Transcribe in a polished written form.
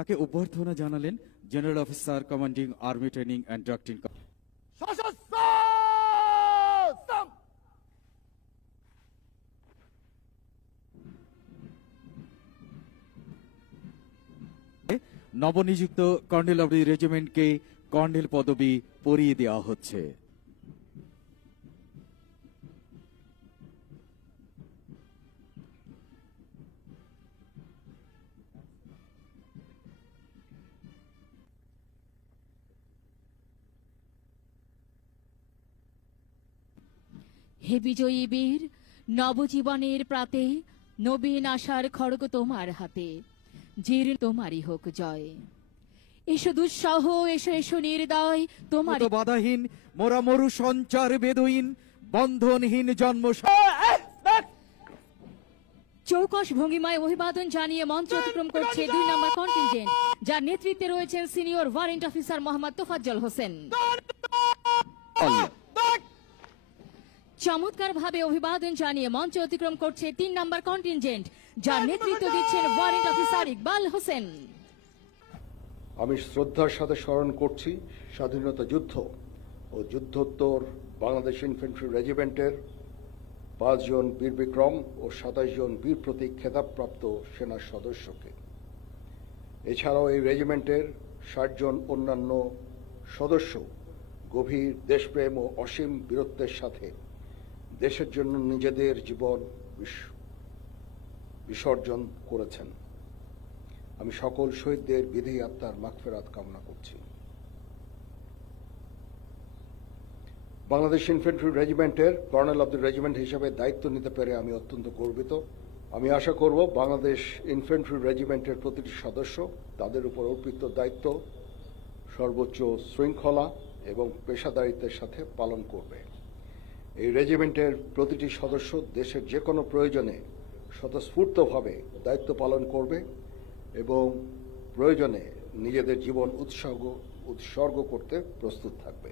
তাকে অভ্যর্থনা জানালেন general officer commanding army training and doctrine. নবনিযুক্ত কর্নেল অব দি রেজিমেন্টকে কর্নেল পদবি পরিয়ে দেওয়া হচ্ছে। হে বিজয়ী বীর, নবজীবনের প্রাতে নবীন আশার খড়গ তোমার হাতে, জির তোমারই হোক জয়। এসো দুঃসহ, এসো এসো নির্দয়, তোমার বাধাহীন মোরা মরু সঞ্চার বেদহীন, বন্ধনহীন জন্ম। চৌকস ভঙ্গিমায় অভিবাদন জানিয়ে মঞ্চ অতিক্রম করছে 2 নম্বর কন্টিনজেন্ট, যার নেতৃত্বে রয়েছেন senior warrant officer Mohammad Tofazzal Hossain. চমৎকার ভাবে অভিবাদন জানিয়ে মঞ্চ অতিক্রম করছে 3 নম্বর কন্টিনজেন্ট, যার নেতৃত্ব দিচ্ছেন ওয়ারেন্ট অফিসার ইকবাল হোসেন। আমি শ্রদ্ধার সাথে স্মরণ করছি স্বাধীনতা যুদ্ধ ও যুদ্ধোত্তর বাংলাদেশ ইনফ্যান্ট্রি রেজিমেন্টের 5 জন বীর বিক্রম ও 27 জন বীর প্রতীক খেতাবপ্রাপ্ত সেনা সদস্যকে। এছাড়াও এই রেজিমেন্টের 60 জন অন্যান্য সদস্য গভীর দেশপ্রেম ও অসীম বীরত্বের সাথে দেশের জন্য নিজেদের জীবন বিসর্জন করেছেন। আমি সকল শহীদদের বিধি আত্মার মাগফিরাত কামনা করছি। বাংলাদেশ ইনফ্যান্ট্রি রেজিমেন্টের কর্নেল অব দ্য রেজিমেন্ট হিসেবে দায়িত্ব নিতে পেরে আমি অত্যন্ত গর্বিত। আমি আশা করব বাংলাদেশ ইনফ্যান্ট্রি রেজিমেন্টের প্রতিটি সদস্য তাদের উপর অর্পিত দায়িত্ব সর্বোচ্চ শৃঙ্খলা এবং পেশাদারিত্বের সাথে পালন করবে। এই রেজিমেন্টের প্রতিটি সদস্য দেশের যে কোনো প্রয়োজনে স্বতঃস্ফূর্তভাবে দায়িত্ব পালন করবে এবং প্রয়োজনে নিজেদের জীবন উৎসর্গ করতে প্রস্তুত থাকবে।